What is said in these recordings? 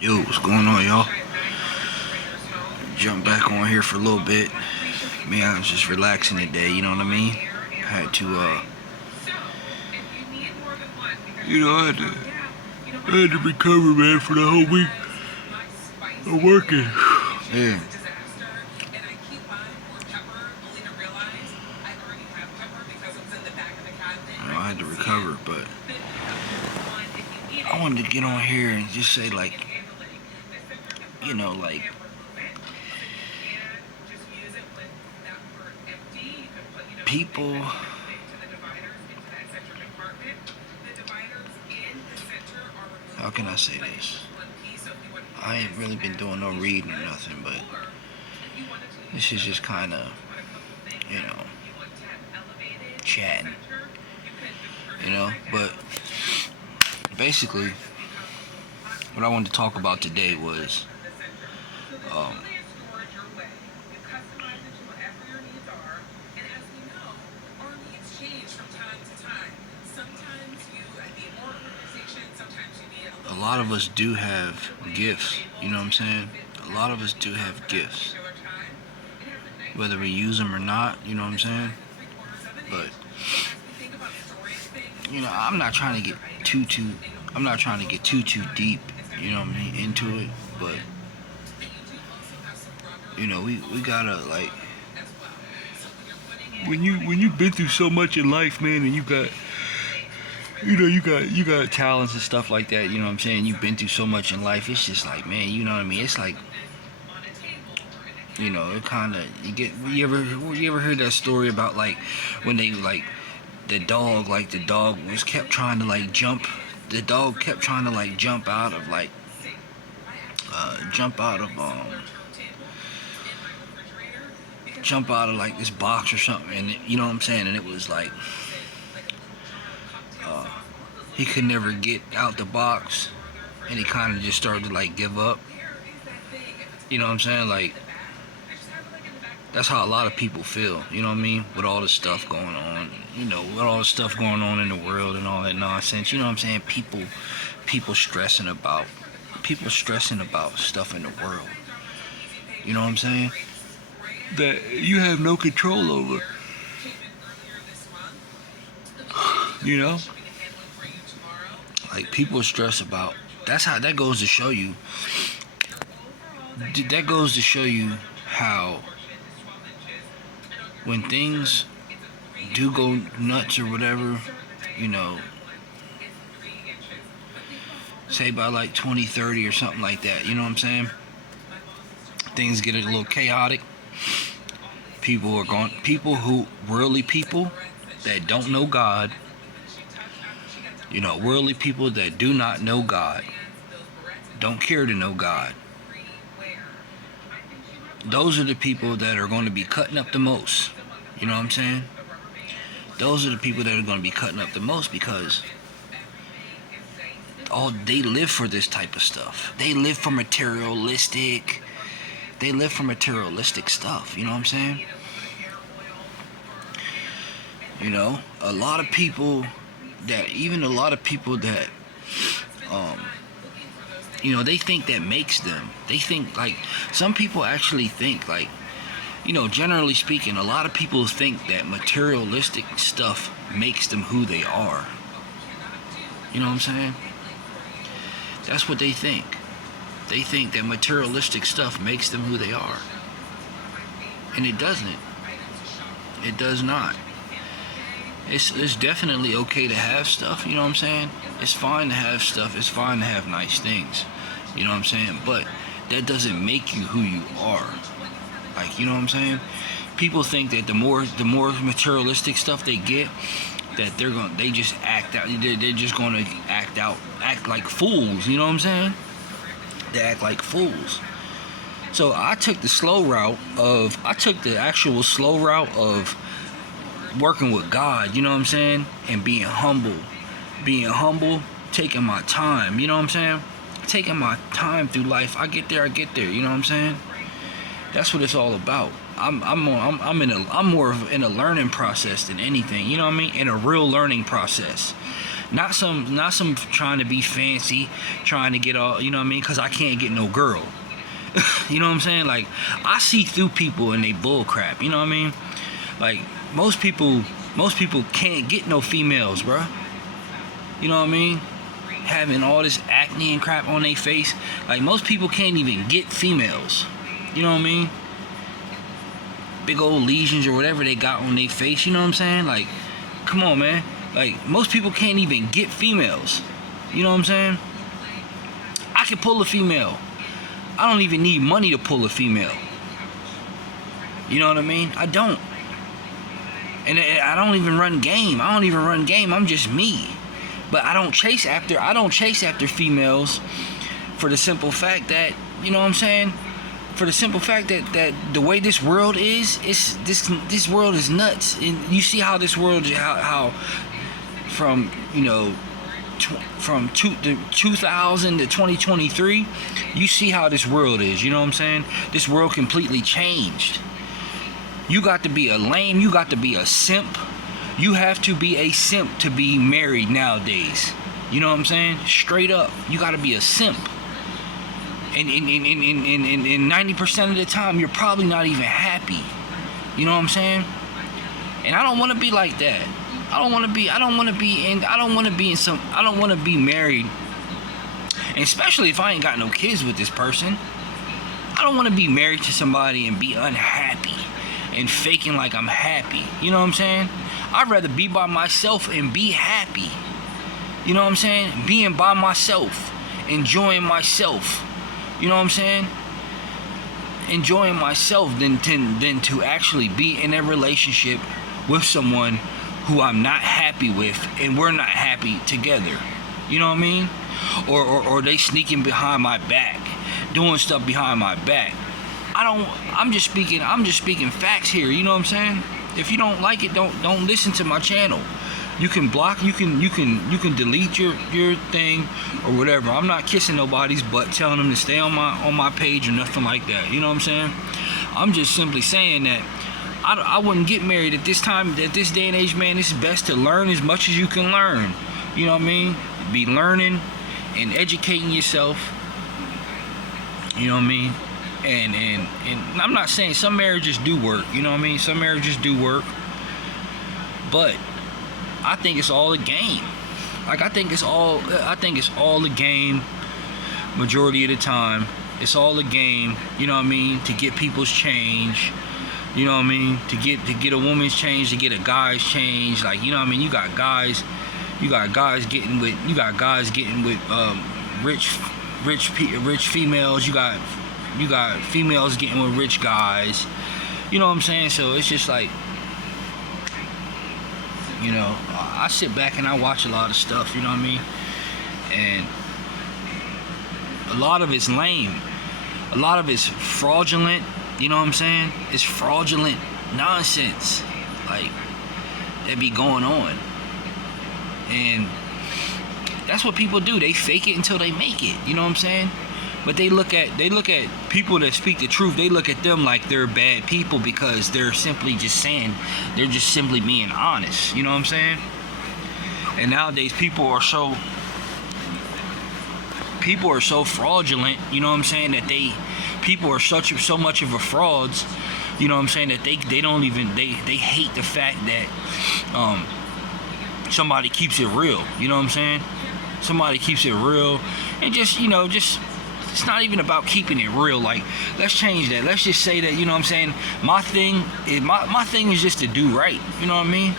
Yo, what's going on, y'all? Jump back on here for a little bit. Man, I was just relaxing today, you know what I mean? I had to, I had to recover, man, for the whole week of working. Yeah. I had to recover, but I wanted to get on here and just say, like, like, people, how can I say this? I ain't really been doing no reading or nothing, but this is just kind of, you know, chatting, but basically, what I wanted to talk about today was, um, a lot of us do have gifts, you know what I'm saying? A lot of us do have gifts, whether we use them or not, you know what I'm saying? But, I'm not trying to get I'm not trying to get too deep, you know what I mean, into it, but, we gotta, like, when you've been through so much in life, man, and you got talents and stuff like that, you know what I'm saying? You've been through so much in life. It's just like, man, you know what I mean? It's like, it kind of you ever heard that story about, like, when they, like, the dog was kept trying to, like, jump. The dog kept trying to, like, jump out of, like, this box or something, and you know what I'm saying? And it was like, he could never get out the box, and he kind of just started to, like, give up. You know what I'm saying? Like, that's how a lot of people feel, you know what I mean? With all this stuff going on, with all the stuff going on in the world and all that nonsense, you know what I'm saying? People stressing about stuff in the world. You know what I'm saying? That you have no control over. You know? Like, people stress about, that goes to show you how when things do go nuts or whatever, you know, say by like 2030 or something like that, you know what I'm saying? Things get a little chaotic. Worldly people that don't know God, worldly people that do not know God, don't care to know God. Those are the people that are going to be cutting up the most. You know what I'm saying? Those are the people that are going to be cutting up the most, because they live for this type of stuff. They live for materialistic stuff. You know what I'm saying? A lot of people that they think that makes them. They think, like, some people actually think, like, generally speaking, a lot of people think that materialistic stuff makes them who they are. You know what I'm saying? That's what they think. They think that materialistic stuff makes them who they are. And it doesn't. It does not. It's definitely okay to have stuff, you know what I'm saying? It's fine to have stuff. It's fine to have nice things. You know what I'm saying? But that doesn't make you who you are. Like, you know what I'm saying? People think that the more materialistic stuff they get, that they just act out. They're just gonna act like fools. You know what I'm saying? They act like fools. So I took the actual slow route of working with God. You know what I'm saying? And being humble, taking my time. You know what I'm saying? Taking my time through life. I get there. You know what I'm saying? That's what it's all about. I'm more in a learning process than anything. You know what I mean? In a real learning process. Not some trying to be fancy, trying to get all, you know what I mean? Because I can't get no girl. You know what I'm saying? Like, I see through people and they bull crap. You know what I mean? Like, most people can't get no females, bro. You know what I mean? Having all this acne and crap on their face. Like, most people can't even get females. You know what I mean? Big old lesions or whatever they got on their face. You know what I'm saying? Like, come on, man. Like, most people can't even get females. You know what I'm saying? I can pull a female. I don't even need money to pull a female. You know what I mean? I don't. And I don't even run game. I'm just me. But I don't chase after females for the simple fact that, you know what I'm saying? For the simple fact that the way this world is, this world is nuts. And you see how this world, how from, you know, from 2000 to 2023, you see how this world is. You know what I'm saying? This world completely changed. You got to be a lame, you got to be a simp. You have to be a simp to be married nowadays. You know what I'm saying? Straight up, you got to be a simp. And 90% of the time, you're probably not even happy. You know what I'm saying? And I don't want to be like that. I don't want to be married. And especially if I ain't got no kids with this person. I don't want to be married to somebody and be unhappy and faking like I'm happy. You know what I'm saying? I'd rather be by myself and be happy. You know what I'm saying? Being by myself, enjoying myself. You know what I'm saying? Enjoying myself than to actually be in a relationship with someone who I'm not happy with and we're not happy together. You know what I mean? Or they sneaking behind my back, doing stuff behind my back. I'm just speaking facts here. You know what I'm saying? If you don't like it, don't listen to my channel. You can block, you can delete your thing or whatever. I'm not kissing nobody's butt, telling them to stay on my page or nothing like that. You know what I'm saying? I'm just simply saying that I wouldn't get married at this time, at this day and age, man. It's best to learn as much as you can learn. You know what I mean? Be learning and educating yourself. You know what I mean? And I'm not saying some marriages do work. You know what I mean? Some marriages do work. But I think it's all a game. Like, I think it's all a game. Majority of the time, it's all a game. You know what I mean? To get people's change. You know what I mean? To get a woman's change, to get a guy's change. Like, you know what I mean? You got guys getting with rich females. You got females getting with rich guys. You know what I'm saying? So it's just like, you know, I sit back and I watch a lot of stuff, you know what I mean? And a lot of it's lame. A lot of it's fraudulent, you know what I'm saying? It's fraudulent nonsense, like, that be going on. And that's what people do. They fake it until they make it, you know what I'm saying? But they look at people that speak the truth. They look at them like they're bad people because they're simply just being honest. You know what I'm saying? And nowadays people are so fraudulent. You know what I'm saying? That people are so much of a frauds. You know what I'm saying? That they don't even they hate the fact that somebody keeps it real. You know what I'm saying? Somebody keeps it real and just it's not even about keeping it real. Like, let's change that. Let's just say that, you know what I'm saying, my thing is just to do right. You know what I mean?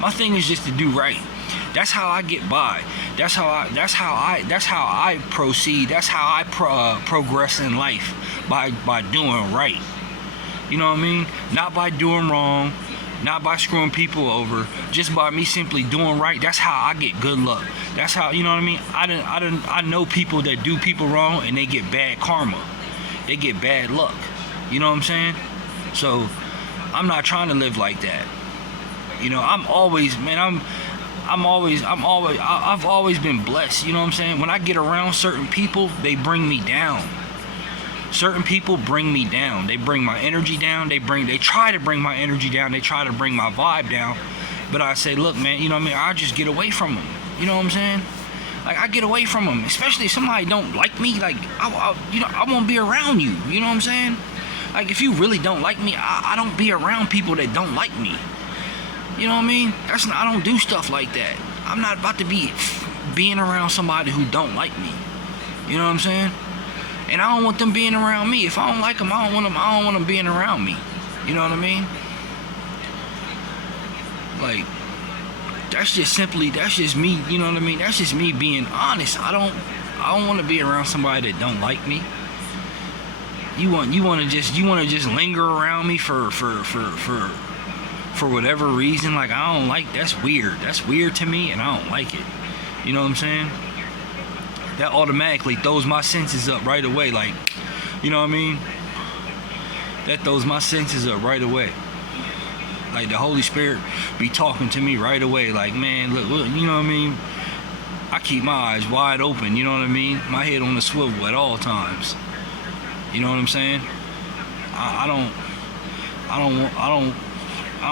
My thing is just to do right. That's how I get by. That's how I proceed. That's how I progress in life, by doing right. You know what I mean? Not by doing wrong, not by screwing people over, just by me simply doing right. That's how I get good luck. That's how, you know what I mean? I know people that do people wrong and they get bad karma. They get bad luck. You know what I'm saying? So I'm not trying to live like that. You know, I've always been blessed. You know what I'm saying? When I get around certain people, they bring me down. Certain people bring me down. They bring my energy down. They try to bring my energy down. They try to bring my vibe down. But I say, look, man, you know what I mean? I just get away from them. You know what I'm saying? Like, I get away from them, especially if somebody don't like me. Like, I won't be around you. You know what I'm saying? Like, if you really don't like me, I don't be around people that don't like me. You know what I mean? I don't do stuff like that. I'm not about to be being around somebody who don't like me. You know what I'm saying? And I don't want them being around me. If I don't like them, I don't want them being around me. You know what I mean? Like, that's just me, you know what I mean? That's just me being honest. I don't want to be around somebody that don't like me. You want to just linger around me for whatever reason. Like, I don't like, that's weird. That's weird to me, and I don't like it. You know what I'm saying? That automatically throws my senses up right away. Like, you know what I mean? That throws my senses up right away. Like, the Holy Spirit be talking to me right away. Like, man, look, you know what I mean? I keep my eyes wide open, you know what I mean? My head on the swivel at all times. You know what I'm saying? I don't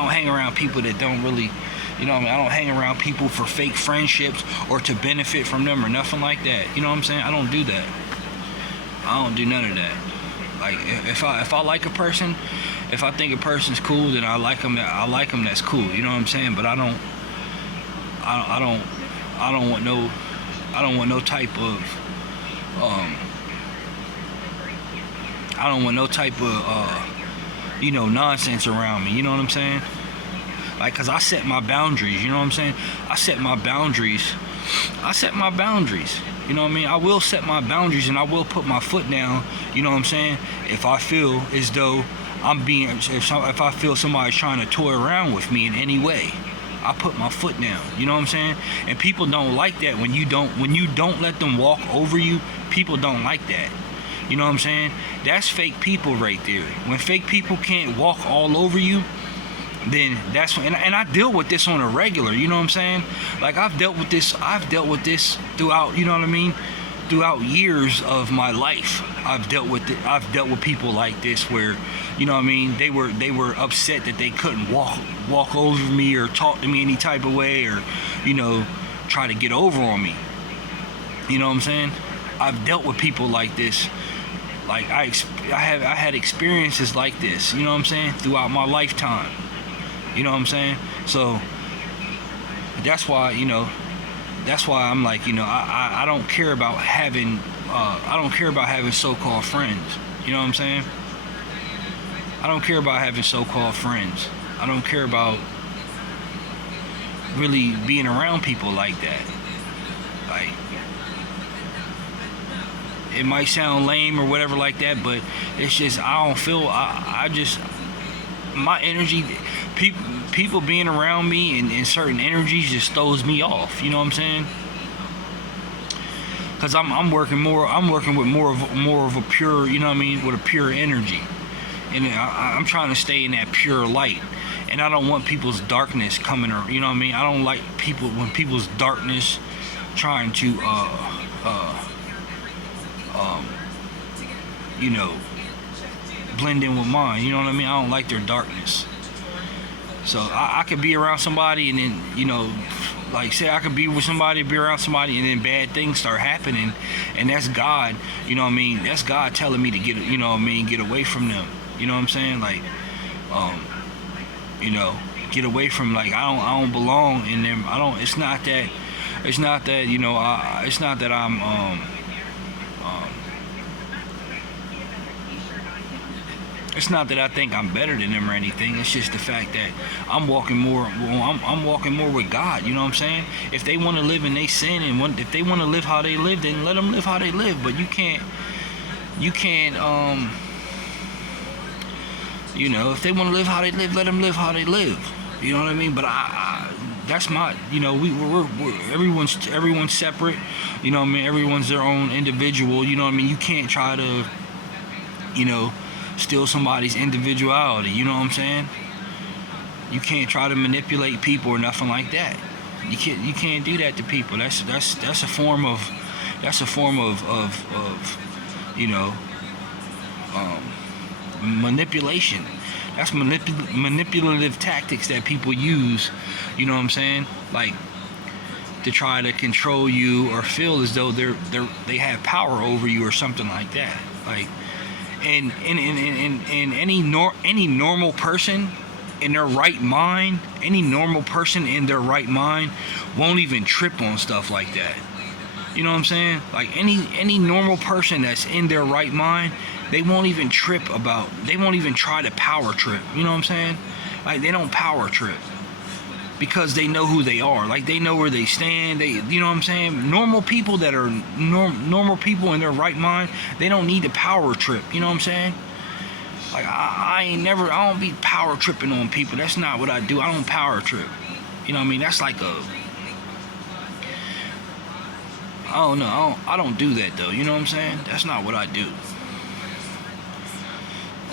hang around people that don't really, you know what I mean? I don't hang around people for fake friendships or to benefit from them or nothing like that. You know what I'm saying? I don't do that. I don't do none of that. Like, if I like a person, if I think a person's cool, then I like them. That's cool. You know what I'm saying? But I don't want no type of nonsense around me. You know what I'm saying? Like, cause I set my boundaries. You know what I'm saying? I set my boundaries. You know what I mean? I will set my boundaries, and I will put my foot down. You know what I'm saying? If I feel as though if I feel somebody's trying to toy around with me in any way, I put my foot down. You know what I'm saying? And people don't like that when you don't let them walk over you. People don't like that. You know what I'm saying? That's fake people right there. When fake people can't walk all over you, then that's when, and I deal with this on a regular, you know what I'm saying? Like, I've dealt with this throughout, you know what I mean? Throughout years of my life. I've dealt with people like this where, you know what I mean, they were upset that they couldn't walk over me or talk to me any type of way, or, you know, try to get over on me. You know what I'm saying? I've dealt with people like this. Like, I had experiences like this, you know what I'm saying, throughout my lifetime. You know what I'm saying? So that's why I'm like, you know, I don't care about having so-called friends. You know what I'm saying? I don't care about having so-called friends. I don't care about really being around people like that. Like, it might sound lame or whatever like that, but it's just, I don't feel, my energy, people being around me and certain energies just throws me off. You know what I'm saying? Because I'm working with more of a pure, you know what I mean, with a pure energy, and I'm trying to stay in that pure light, and I don't want people's darkness coming, or, you know what I mean, I don't like people's darkness trying to you know, blend in with mine. You know what I mean? I don't like their darkness. So I could be around somebody, and then, you know, like, say I could be with somebody, be around somebody, and then bad things start happening, and that's God. You know what I mean? That's God telling me to get, you know what I mean, get away from them. You know what I'm saying? Like, you know, get away from, like, I don't belong in them. It's not that, you know, it's not that I'm it's not that I think I'm better than them or anything. It's just the fact that I'm walking more with God. You know what I'm saying? If they want to live in their sin, and if they want to live how they live, then let them live how they live. But you can't, you know, if they want to live how they live, let them live how they live. You know what I mean? But that's my, you know, we're everyone's separate. You know what I mean? Everyone's their own individual. You know what I mean? You can't try to, you know, steal somebody's individuality. You know what I'm saying? You can't try to manipulate people or nothing like that. You can't do that to people. That's a form of you know, manipulation. That's manipulative tactics that people use. You know what I'm saying? Like, to try to control you or feel as though they have power over you or something like that. Like, and any normal person in their right mind, won't even trip on stuff like that. You know what I'm saying? Like any normal person that's in their right mind, they won't even try to power trip. You know what I'm saying? Like, they don't power trip because they know who they are. Like, they know where they stand. You know what I'm saying? Normal people that are normal people in their right mind, they don't need to power trip. You know what I'm saying? Like, I don't be power tripping on people. That's not what I do. I don't power trip. You know what I mean? That's like I don't know. I don't do that though. You know what I'm saying? That's not what I do.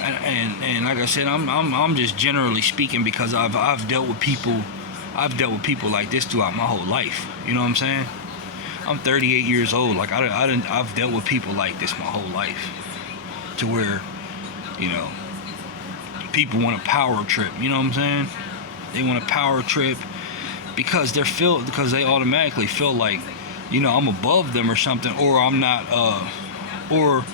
And like I said, I'm just generally speaking, because I've dealt with people like this throughout my whole life. You know what I'm saying? I'm 38 years old. Like, I've dealt with people like this my whole life, to where, you know, people want to power trip. You know what I'm saying? They want to power trip because they automatically feel like, you know, I'm above them or something, or I'm not, or,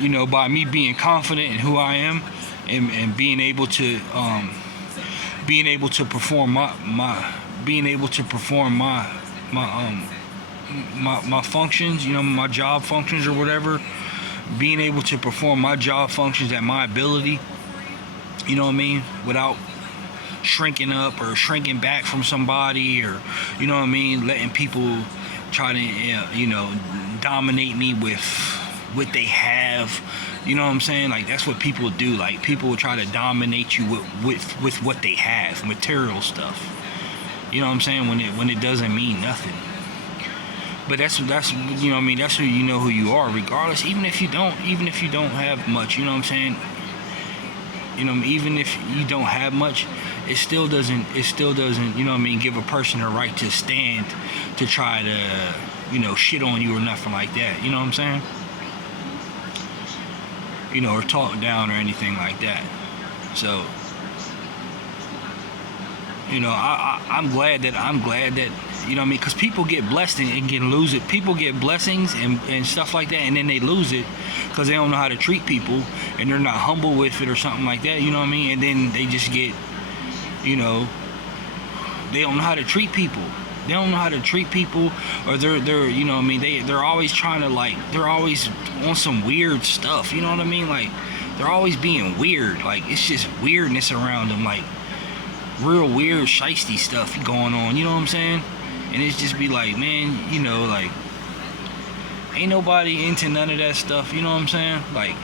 you know, by me being confident in who I am, and being able to perform my functions, you know, my job functions or whatever, being able to perform my job functions at my ability, you know what I mean, without shrinking up or shrinking back from somebody, or, you know what I mean, letting people try to, you know, dominate me with what they have. You know what I'm saying? Like, that's what people do. Like, people will try to dominate you with what they have, material stuff. You know what I'm saying? When it doesn't mean nothing. But that's you know what I mean, that's who, you know who you are, regardless, even if you don't have much. You know what I'm saying? You know, even if you don't have much, it still doesn't, you know what I mean, give a person a right to stand to try to, you know, shit on you or nothing like that. You know what I'm saying? You know, or talk down or anything like that. So, you know, I'm glad that, you know what I mean, because people get blessed and can lose it. People get blessings and stuff like that, and then they lose it because they don't know how to treat people, and they're not humble with it or something like that, you know what I mean? And then they just get, you know, they don't know how to treat people. Or they're you know what I mean, they're always trying to, like, they're always on some weird stuff, you know what I mean? Like, they're always being weird. Like, it's just weirdness around them, like real weird shiesty stuff going on, you know what I'm saying? And it's just be like, man, you know, like, ain't nobody into none of that stuff, you know what I'm saying? Like,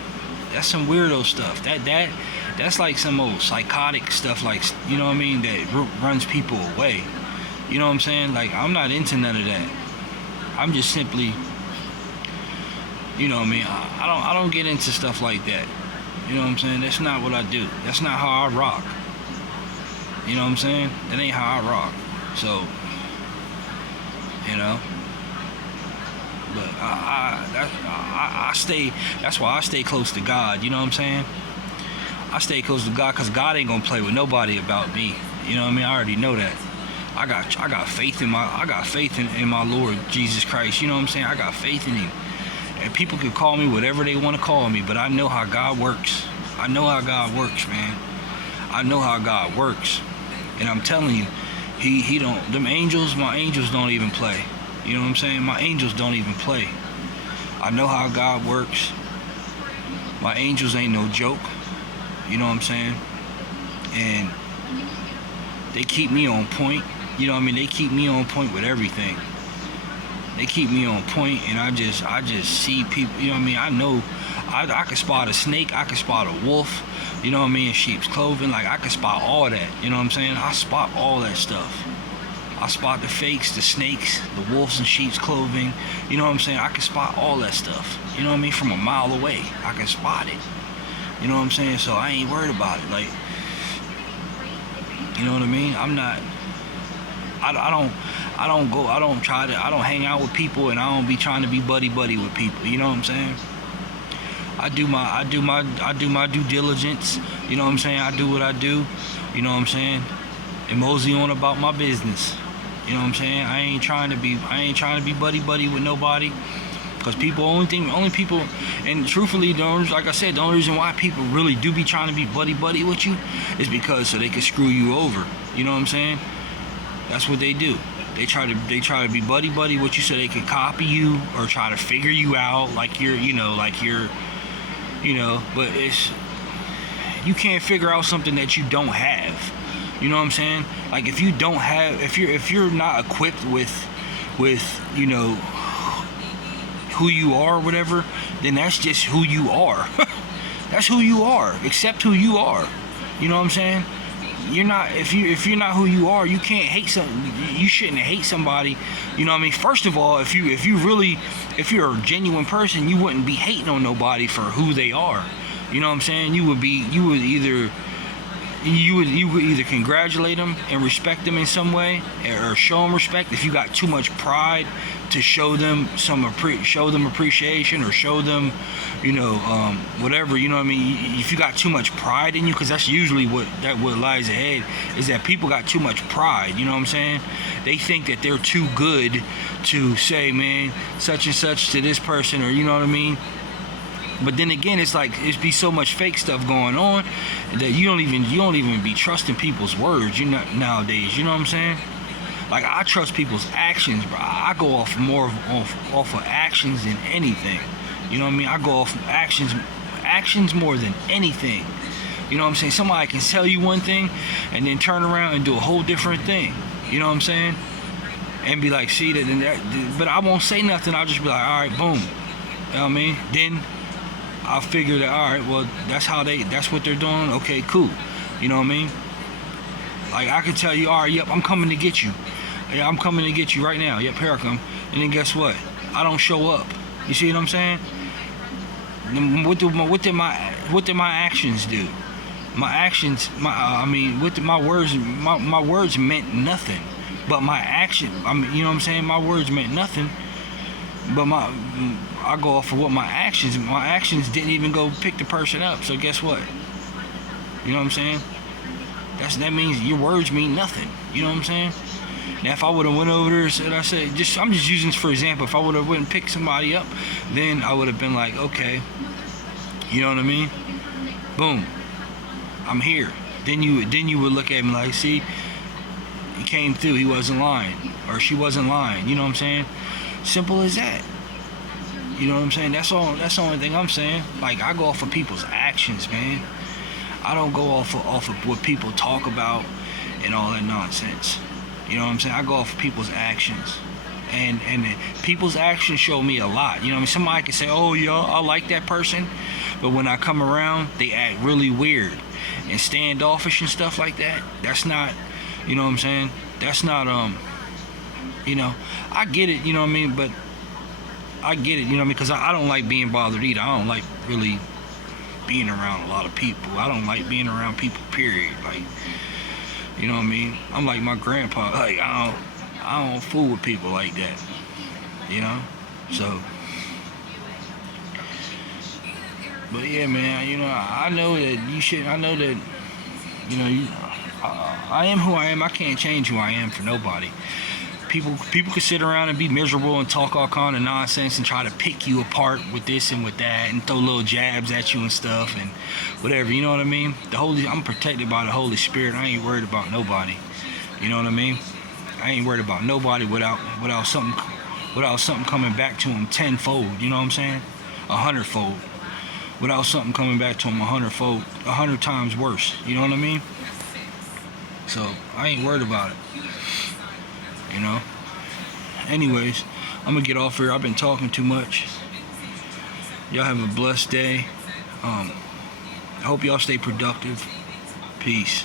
that's some weirdo stuff. That's like some old psychotic stuff, like, you know what I mean, that runs people away. You know what I'm saying? Like, I'm not into none of that. I'm just simply, you know what I mean, I don't get into stuff like that. You know what I'm saying? That's not what I do. That's not how I rock. You know what I'm saying? That ain't how I rock. So, you know, but I stay, that's why I stay close to God. You know what I'm saying? I stay close to God because God ain't gonna play with nobody about me. You know what I mean? I already know that. I got faith in my Lord Jesus Christ. You know what I'm saying? I got faith in him. And people can call me whatever they want to call me, but I know how God works. I know how God works, man. I know how God works. And I'm telling you, he don't, them angels, my angels don't even play. You know what I'm saying? My angels don't even play. I know how God works. My angels ain't no joke. You know what I'm saying? And they keep me on point. You know what I mean? They keep me on point with everything. They keep me on point, and I just see people, you know what I mean? I know I can spot a snake, I can spot a wolf, you know what I mean, in sheep's clothing. Like, I can spot all that, you know what I'm saying? I spot all that stuff. I spot the fakes, the snakes, the wolves in sheep's clothing, you know what I'm saying? I can spot all that stuff, you know what I mean? From a mile away, I can spot it. You know what I'm saying? So I ain't worried about it. Like, you know what I mean? I'm not, I don't hang out with people, and I don't be trying to be buddy with people. You know what I'm saying? I do my due diligence. You know what I'm saying? I do what I do. You know what I'm saying? And mosey on about my business. You know what I'm saying? I ain't trying to be buddy with nobody. Because people, only people, and truthfully, like I said, the only reason why people really do be trying to be buddy with you is because so they can screw you over. You know what I'm saying? That's what they do. They try to be buddy with you so they can copy you or try to figure you out like you're, but it's, you can't figure out something that you don't have. You know what I'm saying? Like if you don't have, if you're not equipped with who you are or whatever, then that's just who you are. That's who you are. Accept who you are. You know what I'm saying? You're not, if you're not who you are, you can't hate something. You shouldn't hate somebody. You know what I mean? First of all, if you're a genuine person, you wouldn't be hating on nobody for who they are. You know what I'm saying? You would either congratulate them and respect them in some way, or show them respect. If you got too much pride to show them appreciation, or show them, whatever. You know what I mean? If you got too much pride in you, because that's usually what lies ahead, is that people got too much pride. You know what I'm saying? They think that they're too good to say, man, such and such to this person, or you know what I mean? But then again, it's like it be so much fake stuff going on that you don't even be trusting people's words. Nowadays, you know what I'm saying? Like I trust people's actions, bro. I go off of actions than anything. You know what I mean? I go off of actions more than anything. You know what I'm saying? Somebody can tell you one thing and then turn around and do a whole different thing. You know what I'm saying? And be like, see that and that. But I won't say nothing. I'll just be like, all right, boom. You know what I mean? Then I'll figure that, all right, well, that's what they're doing. Okay, cool. You know what I mean? Like, I can tell you, all right, yep, I'm coming to get you. Yeah, I'm coming to get you right now. Yep, here I come. And then guess what? I don't show up. You see what I'm saying? What did my actions do? My words meant nothing. But my action, you know what I'm saying? My words meant nothing. But I go off of what my actions didn't even go pick the person up. So guess what? You know what I'm saying? That means your words mean nothing. You know what I'm saying? Now if I would have went over there and I'm just using this for example, if I would have went and picked somebody up, then I would have been like, okay, you know what I mean? Boom, I'm here. Then you would look at me like, see, he came through, he wasn't lying, or she wasn't lying. You know what I'm saying? Simple as that. You know what I'm saying? That's the only thing I'm saying. Like I go off of people's actions, man. I don't go off of what people talk about and all that nonsense. You know what I'm saying? I go off of people's actions. And people's actions show me a lot. You know what I mean? Somebody can say, oh, yeah, I like that person. But when I come around, they act really weird and standoffish and stuff like that. That's not, you know what I'm saying? That's not, I get it, you know what I mean? But I get it, you know what I mean? Because I don't like being bothered either. I don't like really being around a lot of people. I don't like being around people, period. Like, you know what I mean? I'm like my grandpa. Like, I don't fool with people like that. You know? So, but yeah, man, I know that I am who I am. I can't change who I am for nobody. People can sit around and be miserable and talk all kind of nonsense and try to pick you apart with this and with that and throw little jabs at you and stuff and whatever. You know what I mean? I'm protected by the Holy Spirit. I ain't worried about nobody. You know what I mean? I ain't worried about nobody without something coming back to him tenfold. You know what I'm saying? 100-fold. Without something coming back to him 100-fold, 100 times worse. You know what I mean? So I ain't worried about it. You know. Anyways, I'm gonna get off here. I've been talking too much. Y'all have a blessed day. I hope y'all stay productive. Peace.